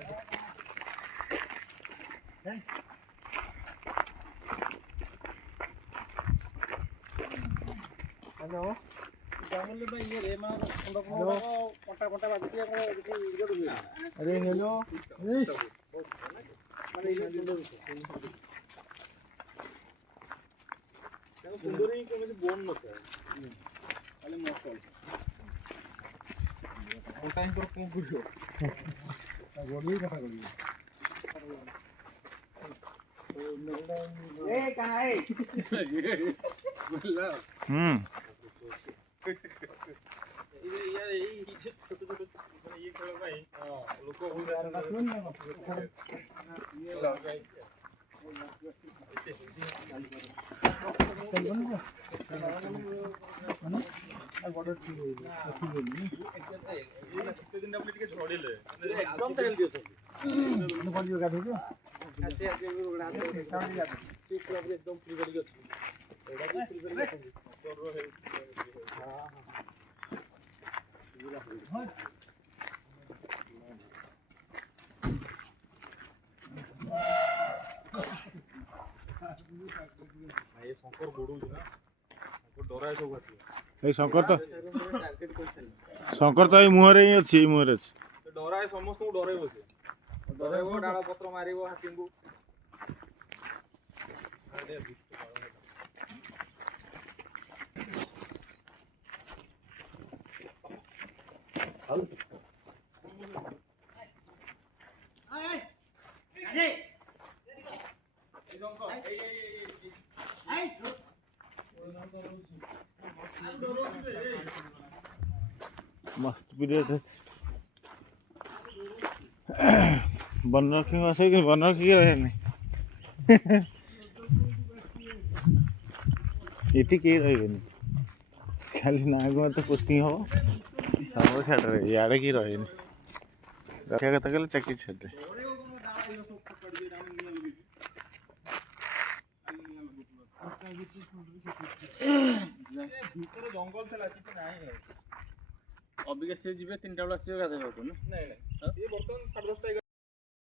hello अरे hello सुंदर ही कोई बोन नଥାଏ खाली मसल टाइम पर कौन बुझो गोली कथा गोली ए कहां है ये बोला ये यार ये छोटे छोटे माने ये खेल भाई हां लोग हो यार ना सुन ना ये लगा चल बन माने बॉर्डर ठीक है ठीक है ये सप्ते दिन अपने टिके छोड़िले एकदम टाइम दियो सब मन पडियो गाधो के आसे आसे उड़ा दे साउंड गाधो ठीक क्लब एकदम फ्री करी अछि एडा भी फ्री करी अछि तोरो है हां हां ये शंकर गोडू ना को डराय सब अछि ए शंकर तो ए मुहरे ही अछि मुहरे अछि डराय समस्त को डराय बसे डराय वो डाला पत्र मारिबो हाथी को अरे हल आय अरे मस्त पीरियड है बन रखी वैसे कि बन रखी रहे नहीं ये के रहे नहीं खाली नाग में तो पोस्टिंग हो सब छाड़ रहे यार की रहे नहीं रखा कथा कले चक्की छेदे भीतर जंगल थला किछ नाही अबिका से जीवे 3टा बेला से गाधे को नहीं नहीं ये बर्तन 10:30